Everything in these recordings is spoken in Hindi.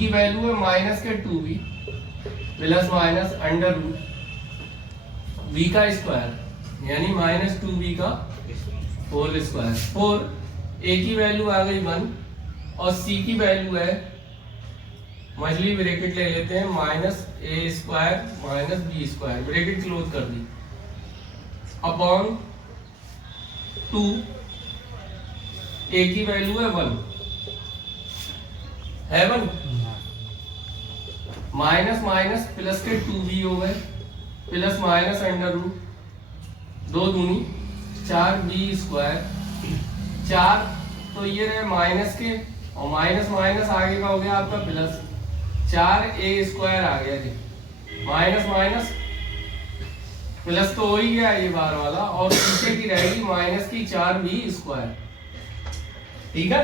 की वैल्यू है माइनस के 2b plus minus under root b का स्क्वायर यानी माइनस 2b का होल स्क्वायर। 4 a की वैल्यू आ गई 1 और c की वैल्यू है, मछली ब्रैकेट ले लेते हैं, minus a square minus b square, bracket close कर दी, अपॉन 2 a की वैल्यू है 1 है 1 माइनस माइनस प्लस के 2b हो गए प्लस माइनस अंडर रूट 2 दूनी 4b स्क्वायर 4, तो ये रहे माइनस के और माइनस माइनस आगे का हो गया आपका प्लस 4a स्क्वायर आ गया जी, माइनस माइनस प्लस तो हो ही गया ये बार वाला और पीछे की रहेगी माइनस की 4b स्क्वायर। ठीक है,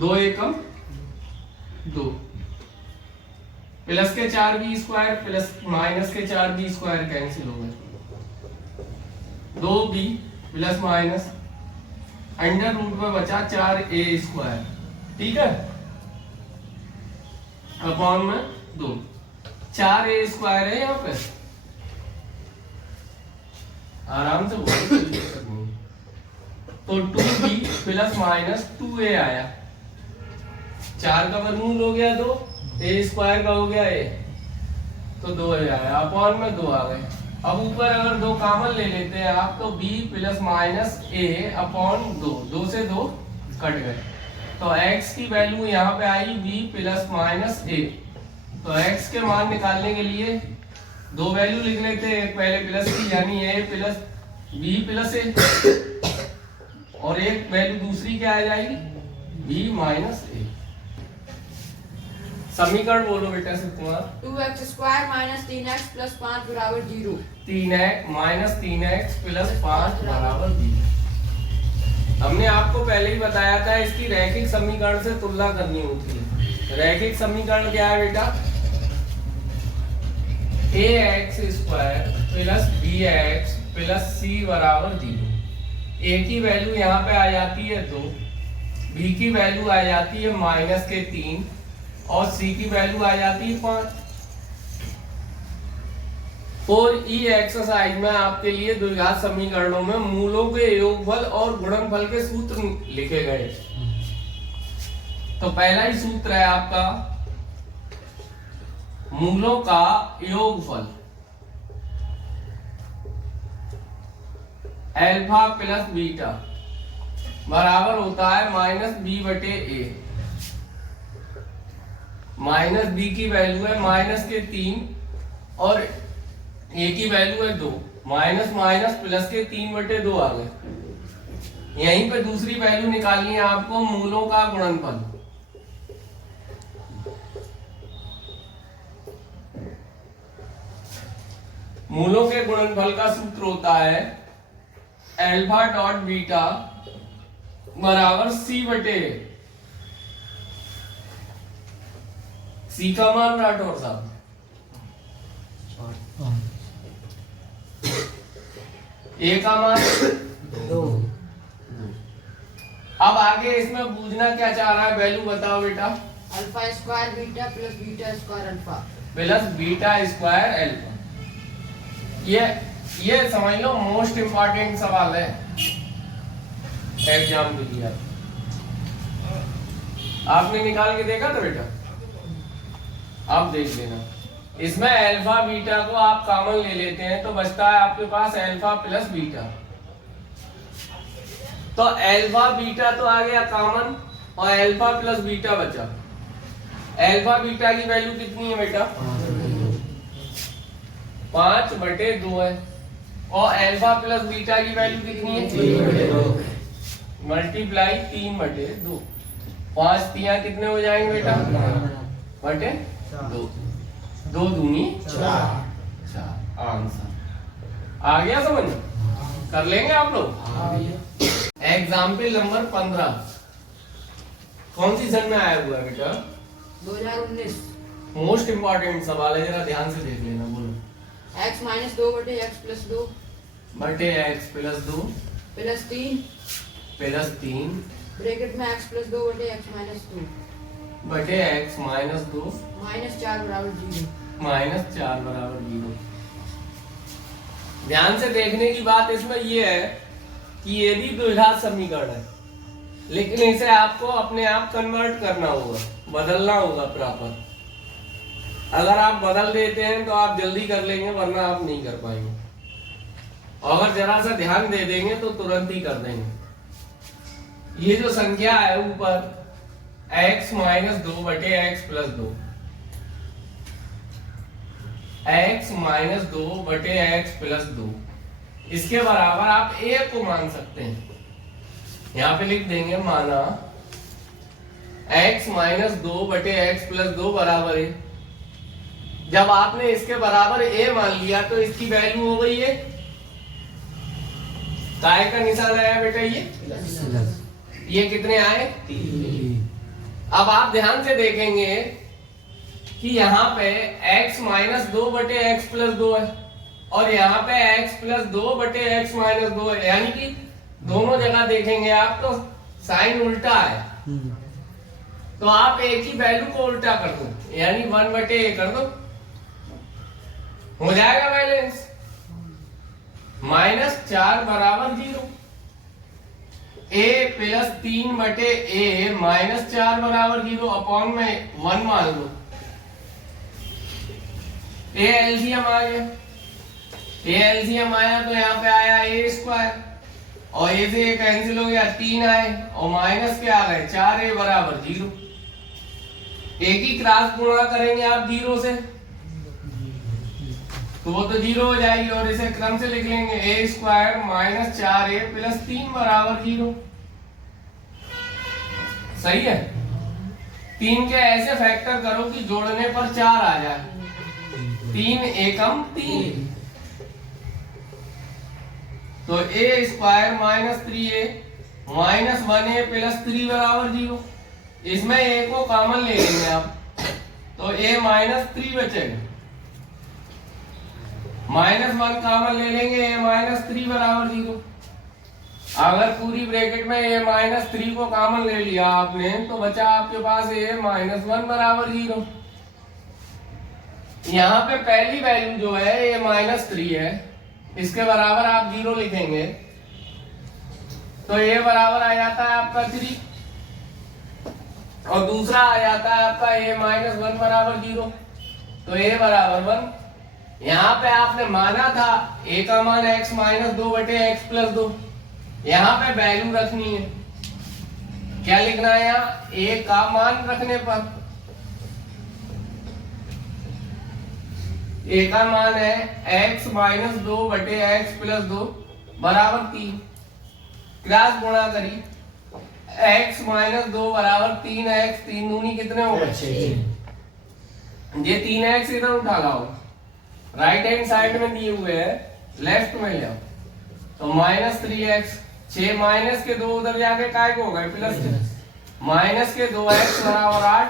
2 एकम 2 प्लस के 4b स्क्वायर प्लस माइनस के 4b स्क्वायर कैंसिल हो गए, 2b plus minus under root में बचा 4a स्क्वायर। ठीक है, अपॉन में 2 4a स्क्वायर है यहाँ पे, आराम से बोलो। तो 2b प्लस माइनस 2a आया, 4 का वर्गमूल हो गया 2, a स्क्वायर का हो गया a, तो 2 आया, अपॉन में 2 आ गए। अब ऊपर अगर 2 कॉमन ले लेते हैं आप तो b plus minus a upon 2 से 2 कट गए, तो x की वैल्यू यहाँ पे आई b प्लस माइनस a। तो x के मान निकालने के लिए 2 वैल्यू लिख लेते हैं, एक पहले प्लस की यानी a plus b plus a और एक वैल्यू दूसरी क्या आ जाएगी b माइनस a। समीकरण बोलो बेटा से Kumar. 2x square minus 3x plus 5 बराबर 0। 3x माइनस 3x प्लस 5 बराबर 0। हमने आपको पहले ही बताया था इसकी रैखिक समीकरण से तुलना करनी होती है। रैखिक समीकरण क्या है बेटा, ax square plus bx plus c बराबर 0। a की वैल्यू यहाँ पे आ जाती है 2, b की वैल्यू आ जाती है माइनस के 3 और c की वैल्यू आ जाती है 5। और ई एक्सरसाइज में आपके लिए द्विघात समीकरणों में मूलों के योगफल और गुणनफल के सूत्र लिखे गए। तो पहला ही सूत्र है आपका मूलों का योगफल अल्फा प्लस बीटा बराबर होता है माइनस बी बटे ए। माइनस बी की वैल्यू है माइनस के 3 और ए की वैल्यू है 2, माइनस माइनस प्लस के 3 बटे 2 आ गए। यहीं पे दूसरी वैल्यू निकालनी है आपको मूलों का गुणनफल। मूलों के गुणनफल का सूत्र होता है अल्फा डॉट बीटा बराबर सी बटे सी का मान राठौर साहब ए का मान 2। अब आगे इसमें पूछना क्या चाह रहा है, वैल्यू बताओ बेटा। Alpha square beta plus beta square alpha plus beta square alpha. ये समझ लो मोस्ट इंपॉर्टेंट सवाल है एग्जाम के लिए। आपने निकाल के देखा था बेटा, आप देख लेना। इसमें अल्फा बीटा को आप कॉमन ले लेते हैं तो बचता है आपके पास अल्फा प्लस बीटा। तो अल्फा बीटा तो आ गया कॉमन और अल्फा प्लस बीटा बचा। अल्फा बीटा की वैल्यू कितनी है बेटा, 5 बटे 2 है और अल्फा प्लस बीटा की वैल्यू कितनी है 3 बटे 2 मल्टीप्लाई 3 बटे 2। 5 तिया कितने हो जाएंगे बेटा बटे 2, 2 दूनी 4। आंसर आ गया समझ, कर लेंगे आप लोग। एग्जाम्पल नंबर 15 कौन सी सन में आया हुआ है बेटा, 2019। मोस्ट इंपॉर्टेंट सवाल है, जरा ध्यान से देख लेना। बोलो x माइनस 2 बटे x प्लस 2 बटे x plus 2 plus 3 plus 3 bracket में x प्लस 2 बटे x माइनस 2 बटे x माइनस 2 -4 बराबर 0। -4 बराबर 0। ध्यान से देखने की बात इसमें ये है कि ये भी द्विघात समीकरण है, लेकिन इसे आपको अपने आप कन्वर्ट करना होगा, बदलना होगा प्रॉपर। अगर आप बदल देते हैं तो आप जल्दी कर लेंगे, वरना आप नहीं कर पाएंगे। और अगर जरा सा ध्यान दे देंगे तो तुरंत ही कर देंगे। ये जो संख्या है ऊपर x माइनस 2 बटे x प्लस 2, x माइनस 2 बटे x प्लस 2, इसके बराबर आप a को मान सकते हैं। यहां पे लिख देंगे माना x माइनस 2 बटे x प्लस 2 बराबर है। जब आपने इसके बराबर a मान लिया तो इसकी वैल्यू हो गई है, काय का निशान आया बेटा, ये कितने आए? 3। अब आप ध्यान से देखेंगे कि यहाँ पे x माइनस 2 बटे x प्लस 2 है और यहाँ पे x प्लस 2 बटे x माइनस 2 है, यानी कि दोनों जगह देखेंगे आप तो साइन उल्टा है। तो आप एक ही वैल्यू को उल्टा कर दो, यानी 1 बटे a कर दो, हो जाएगा बैलेंस। -4 बराबर 0, a प्लस 3 बटे a -4 बराबर 0 अपॉन में 1 मान लो। a एलसीएम आ गया, a एलसीएम आया तो यहाँ पे आया a स्क्वायर और a से a कैंसिल हो गया, 3 आए और माइनस के आ गए 4a बराबर 0। एक ही क्रॉस गुणा करेंगे आप 0 से तो वो तो 0 हो जाएगी और इसे क्रम से लिख लेंगे a square minus 4a plus 3 बराबर 0। सही है। 3 के ऐसे फैक्टर करो कि जोड़ने पर 4 आ जाए, 3 एकम 3, तो a square minus 3a minus 1a plus 3 बराबर 0। इसमें a को कॉमन ले लेंगे आप तो a माइनस 3 बचेगा, -1 कॉमन ले लेंगे, a माइनस 3 बराबर 0। अगर पूरी ब्रैकेट में a माइनस 3 को कॉमन ले लिया आपने तो बचा आपके पास a माइनस 1 बराबर 0। यहाँ पे पहली वैल्यू जो है a माइनस 3 है, इसके बराबर आप 0 लिखेंगे तो a बराबर आ जाता है आपका 3 और दूसरा आ जाता है आपका a माइनस 1 बराबर 0, तो a बराबर 1। यहाँ पे आपने माना था a का मान x माइनस 2 बटे x प्लस 2, यहाँ पे वैल्यू रखनी है। क्या लिखना है यहाँ? a का मान रखने पर a का मान है x माइनस 2 बटे x प्लस 2 बराबर 3, क्रॉस गुणा करी x माइनस 2 बराबर 3x, 3 दूनी कितने हो गए? ये 3x इधर उठा लाओ, राइट हैंड साइड में दिए हुए हैं, लेफ्ट में ले आओ तो -3x, 6 माइनस के 2 उधर जाके काय को हो गए प्लस, माइनस के 2x बराबर 8,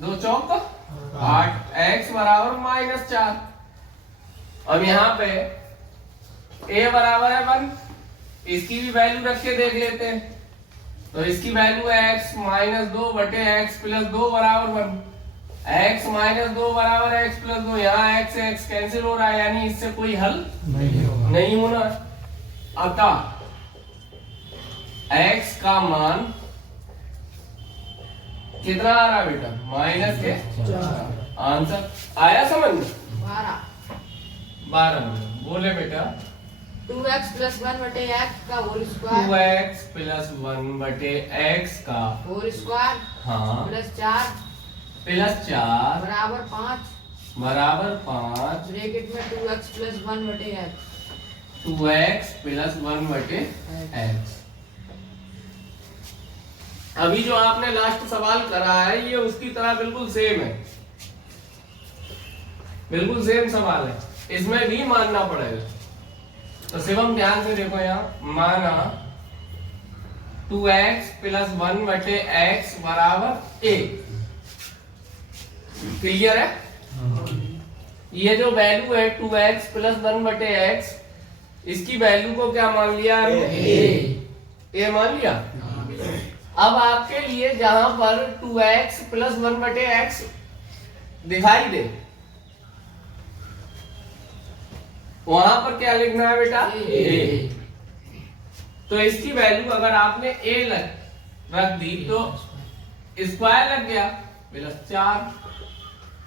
2 चौक 8, x बराबर -4। अब यहाँ पे a बराबर है 1, इसकी भी वैल्यू रख के देख लेते हैं तो इसकी वैल्यू है x माइनस 2 बटे x प्लस 2 बराबर 1। x माइनस 2 बराबर x प्लस 2, यहाँ x से x कैंसिल हो रहा है, यानी इससे कोई हल नहीं होना। अतः x का मान कितना आ रहा है बेटा? माइनस के 4। आंसर आया समझ में? 12 बोले बेटा 2x प्लस 1 बटे x का होल स्क्वायर, 2x प्लस 1 बटे x का होल स्क्वायर, हाँ प्लस 4 बराबर 5 ब्रैकेट में 2x प्लस 1 बटे x, 2x प्लस 1 बटे x। अभी जो आपने लास्ट सवाल करा है ये उसकी तरह बिल्कुल सेम है, बिल्कुल सेम सवाल है, इसमें भी मानना पड़ेगा। तो शिवम ध्यान से देखो यहाँ, माना 2x प्लस 1 बटे x बराबर a, क्लियर है? ये जो वैल्यू है 2x प्लस 1 बटे x, इसकी वैल्यू को क्या मान लिया हमने? a मान लिया। अब आपके लिए जहां पर 2x प्लस 1/x दिखाई दे वहां पर क्या लिखना है बेटा? a। तो इसकी वैल्यू अगर आपने a रख दी तो स्क्वायर लग गया प्लस 4।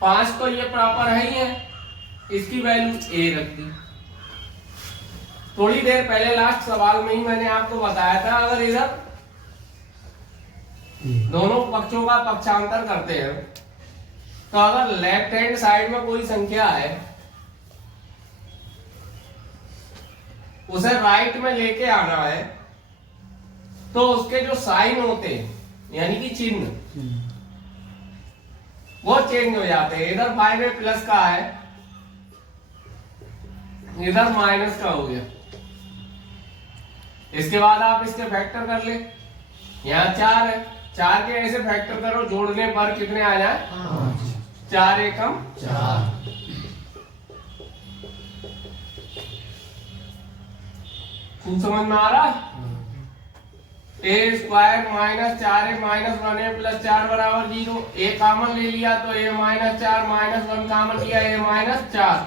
5 तो ये प्रॉपर है ही है, इसकी वैल्यू a रख दी। थोड़ी देर पहले लास्ट सवाल में ही मैंने आपको बताया था, अगर इधर दोनों पक्षों का पक्षांतर करते हैं तो अगर लेफ्ट हैंड साइड में कोई संख्या है उसे राइट में लेके आना है तो उसके जो साइन होते हैं यानी कि चिन्ह वो चेंज हो जाते हैं। इधर 5a प्लस का है, इधर माइनस का हो गया। इसके बाद आप इसके फैक्टर कर ले। यहाँ 4 है, 4 के ऐसे फैक्टर करो, जोड़ने पर कितने आ जाए? 4 एकम 4। खूब समझ में आ रहा? a square minus 4a minus 1a plus 4 बराबर 0। a कॉमन ले लिया तो a माइनस 4 माइनस 1 कॉमन लिया a माइनस 4।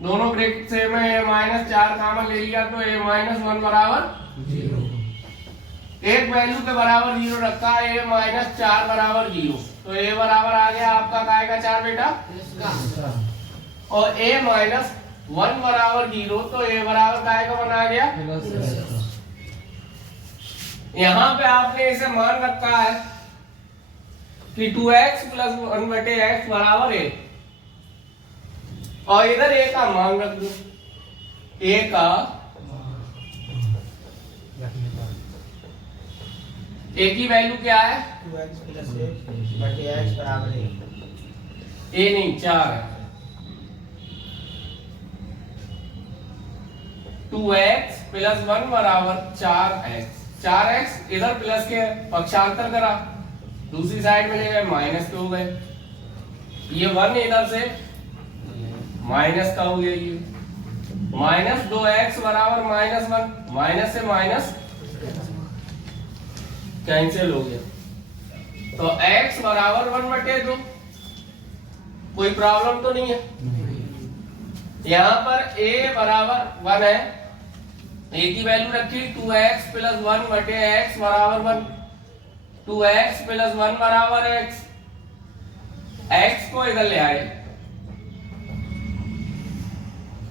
दोनों ब्रैकेट सेम है, a माइनस 4 कॉमन ले लिया तो a माइनस 1 बराबर 0। एक वैल्यू के बराबर 0 रखा है, a माइनस 4 बराबर 0। तो a बराबर आ गया आपका काय का 4 बेटा, और a माइनस 1 बराबर 0 तो a बराबर काय का बना गया। यहाँ पे आपने इसे मान रखा है कि 2x प्लस 1/x बराबर 1, और इधर a का मान रख दो। a का a की वैल्यू क्या है? 2x प्लस 1/x बराबर 1। a नहीं 4 है। 2x प्लस 1 बराबर 4x। 4x इधर प्लस के पक्षांतर करा, दूसरी साइड में ले गए माइनस के हो गए। ये 1 इधर से माइनस का हो गया, ये माइनस 2x बराबर माइनस 1। माइनस से माइनस कैंसिल हो गया, तो x बराबर 1/2। कोई प्रॉब्लम तो नहीं है? यहाँ पर a बराबर 1 है, a की वैल्यू रखी 2x प्लस 1/x बराबर 1। 2x प्लस 1 बराबर x। x को इधर ले आए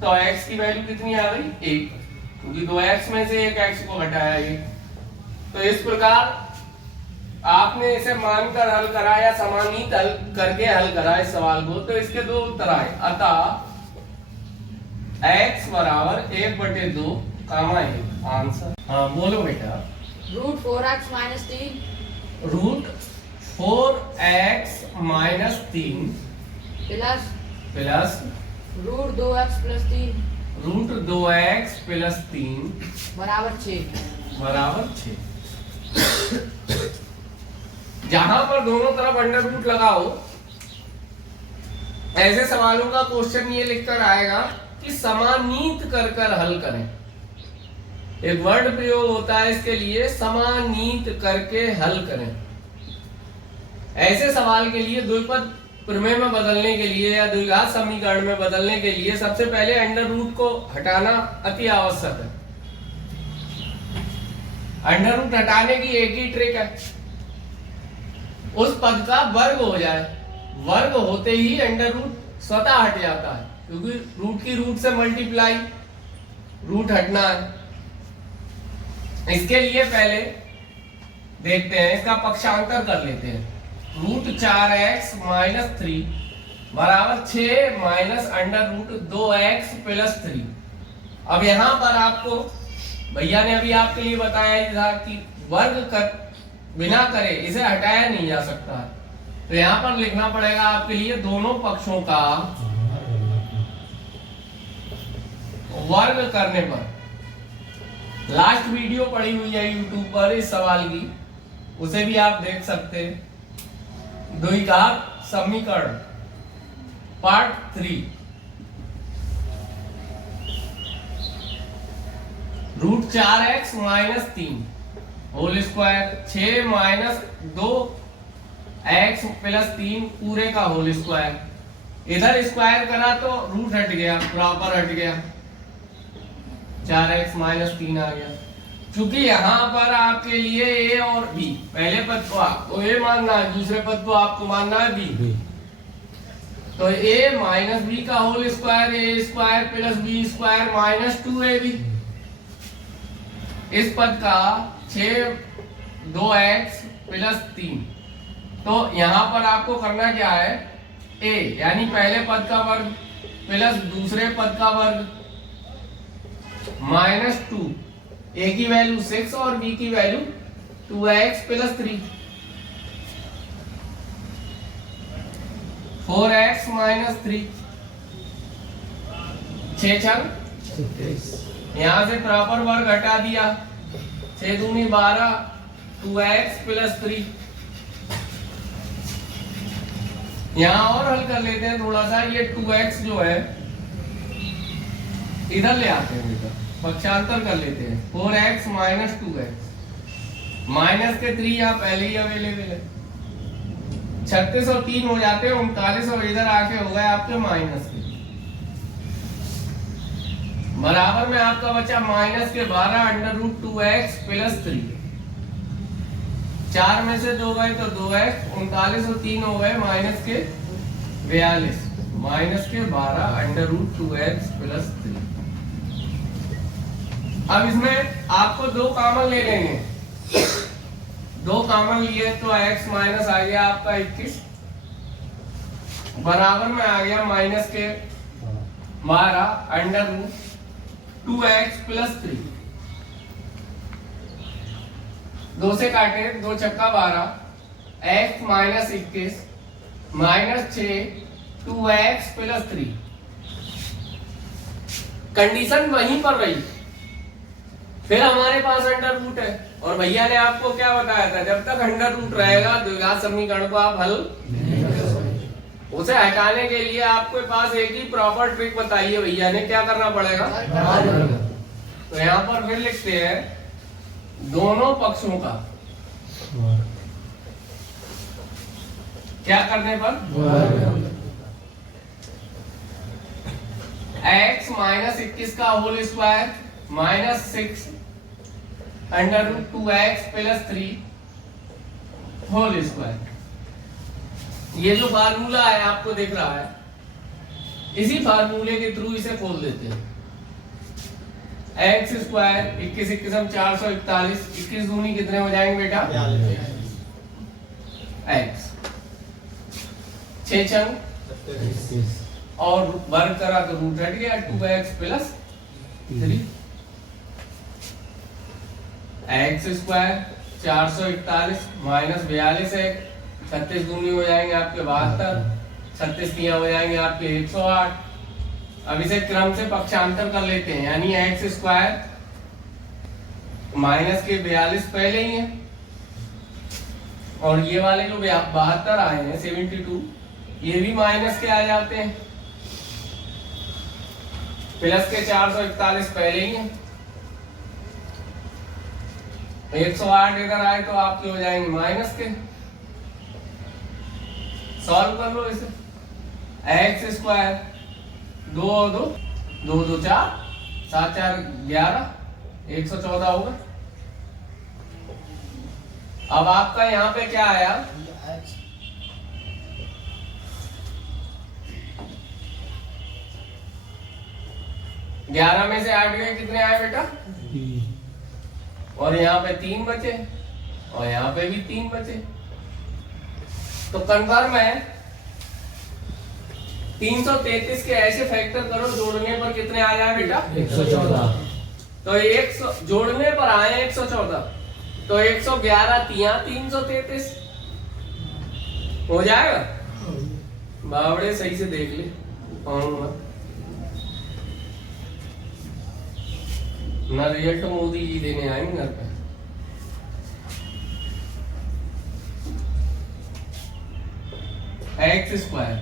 तो x की वैल्यू कितनी आ गई? 1, क्योंकि 2x में से एक x को घटाया ये। तो इस प्रकार आपने इसे मानकर हल करा या समानीत हल करके हल करा इस सवाल को, तो इसके दो उत्तर आए। अतः x बराबर 1/2 कामा 1 आंसर। हाँ बोलो बेटा। Root 4x minus 3 root 4x minus 3 plus root 2x plus 3 root 2x plus 3 बराबर 6 बराबर 6। जहां पर दोनों तरफ अंडर रूट लगाओ, ऐसे सवालों का क्वेश्चन ये लिखकर आएगा कि समानीत कर हल करें। एक वर्ड प्रयोग होता है इसके लिए, समानीत करके हल करें। ऐसे सवाल के लिए द्विपद प्रमेय में बदलने के लिए या द्विघात समीकरण में बदलने के लिए सबसे पहले अंडर रूट को हटाना अति आवश्यक है। अंडर रूट हटाने की एक ही ट्रिक है, उस पद का वर्ग हो जाए। वर्ग होते ही अंडर रूट स्वतः हट जाता है, क्योंकि रूट की रूट से मल्टीप्लाई, रूट हटना है। इसके लिए पहले देखते हैं, इसका पक्षांतर कर लेते हैं। रूट 4x माइनस 3 बराबर 6 minus under root 2x plus 3। अब यहां पर आपको भैया ने अभी आपके लिए बताया था कि वर्ग कर बिना करे इसे हटाया नहीं जा सकता है, तो यहां पर लिखना पड़ेगा आपके लिए दोनों पक्षों का वर्ग करने पर। लास्ट वीडियो पड़ी हुई है यूट्यूब पर इस सवाल की, उसे भी आप देख सकते हैं। द्विघात समीकरण part 3। Root 4x minus 3 whole square, 6 minus 2 x plus 3 पूरे का होल स्क्वायर। इधर स्क्वायर करा तो रूट हट गया, प्रॉपर हट गया, 4x माइनस 3 आ गया। चूंकि यहाँ पर आपके लिए a और b, पहले पद को आपको a मानना है, दूसरे पद को आपको मानना है b। तो a माइनस बी का whole square, a square plus b square minus 2ab। इस पद का 2x प्लस 3। तो यहाँ पर आपको करना क्या है, a यानी पहले पद का वर्ग प्लस दूसरे पद का वर्ग माइनस 2, a की वैल्यू 6 और b की value 2x plus 3, 4x minus 3, 6 यहाँ से प्रॉपर वर्ग हटा दिया, 6 दूनी 12, 2x प्लस 3। यहाँ और हल कर लेते हैं थोड़ा सा, ये 2x जो है इधर ले आते हैं बेटा, पक्षांतर कर लेते हैं, 4x माइनस 2x, माइनस के 3 यहाँ पहले ही अवेलेबल है, 36 और 3 हो जाते हैं 39, और इधर आके हो गए आपके माइनस के, बराबर में आपका बचा माइनस के 12 अंडर रूट 2x प्लस 3, 4 में से 2 गए तो 2x, 39 और 3 हो गए माइनस के 42, माइनस के 12 अंडर रूट 2x प्लस 3। अब इसमें आपको 2 कॉमन ले लेंगे, 2 कॉमन लिए तो x माइनस आ गया आपका 21, बराबर में आ गया माइनस के 12 अंडर रूट 2x प्लस 3। 2 से काटे, 2 छक्का 12, x minus 21 minus 6 2x plus 3। Condition वहीं पर रही, फिर हमारे पास अंडर रूट है, और भैया ने आपको क्या बताया था, जब तक अंडर रूट रहेगा द्विघात समीकरण को आप हल उसे हटाने के लिए आपके पास एक ही प्रॉपर ट्रिक बताई है भैया ने, क्या करना पड़ेगा। तो यहाँ पर फिर लिखते हैं दोनों पक्षों का क्या करने पर, x माइनस 21 का whole square minus 6 under root 2x plus 3 whole square. ये जो फार्मूला है आपको दिख रहा है, इसी फार्मूले के थ्रू इसे खोल देते हैं। एक्स स्क्वायर 21 21 हम 441, 21 दूनी कितने हो जाएंगे बेटा, एक्स 6 छंग और वर्ग करा तो रूट हट गया 2x plus 3। X square 441 minus 42 है, 36 दूनी हो जाएंगे आपके 72, 36 तिया हो जाएंगे आपके 108। अब इसे क्रम से पक्षांतर कर लेते हैं, यानी एक्स स्क्वायर माइनस के 42 पहले ही है, और ये वाले जो 72 आए हैं 72, ये भी माइनस के आ जाते हैं, प्लस के 441 पहले ही है, 108 इधर आए तो आपके हो जाएंगे माइनस के। सॉल्व कर लो इसे, एक्स स्क्वायर 2 और 2 2 2 4 7 4 11 114 होगा। अब आपका यहाँ पे क्या आया, ग्यारह में से 8 गए, कितने आए बेटा, और यहाँ पे 3 बचे, और यहाँ पे भी 3 बचे, तो कन्फर्म है 333 के ऐसे फैक्टर करो, जोड़ने पर कितने आ जाए बेटा, 114। तो 100 जोड़ने पर आए 114, तो 111 तिया 333 हो जाएगा। बावड़े सही से देख ले, ना रिजल्ट मोदी जी देने आएंगे घर पे। X square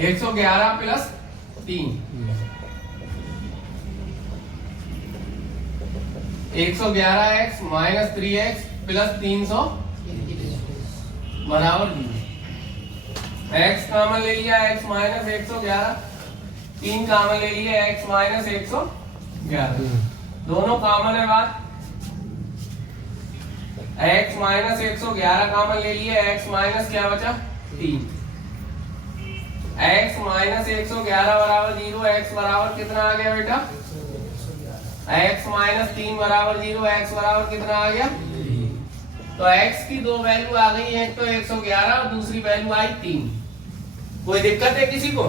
111 plus 3 111x minus 3x plus 300 बराबर 0। x कॉमन ले लिया, x माइनस 111, 3 कॉमन ले लिया, x माइनस 111, दोनों कॉमन है बात। x माइनस 111 कॉमन ले लिया, x माइनस क्या बचा 3, x माइनस 111 बराबर 0, x बराबर कितना आ गया बेटा, x माइनस 3 बराबर 0, x बराबर कितना आ गया। तो x की दो वैल्यू आ गई, एक तो 111 और दूसरी वैल्यू आई 3। कोई दिक्कत है किसी को?